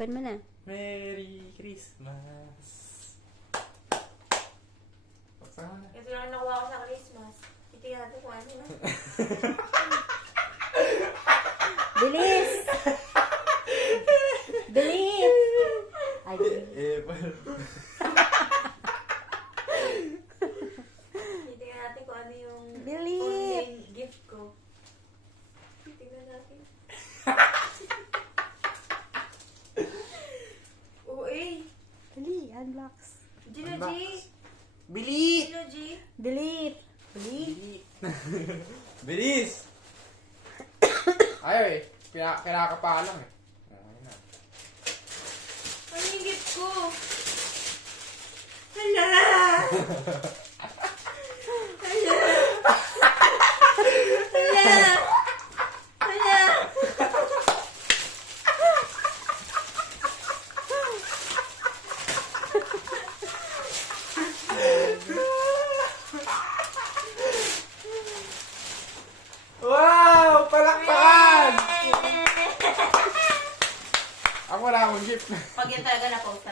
Open mo na. Merry Christmas. Paksa mo na. Ito lang nakuha ko sa Christmas. Titignan natin kung ano na. Bilis! Bilis! Ay, Titignan natin kung ano yung Bilis! unang gift ko. Titignan natin. Oo eh. dali, unbox. Gina G. Bilis! Gina G. Delete. Delete. Bilis! Ayaw eh. Kinakapa lang eh. Ayun na. Ano yung gift ko? Hala! Hala! Hala! Hala! Wow! Palakpakan! Ako wala akong gift. Pag yan talaga na-post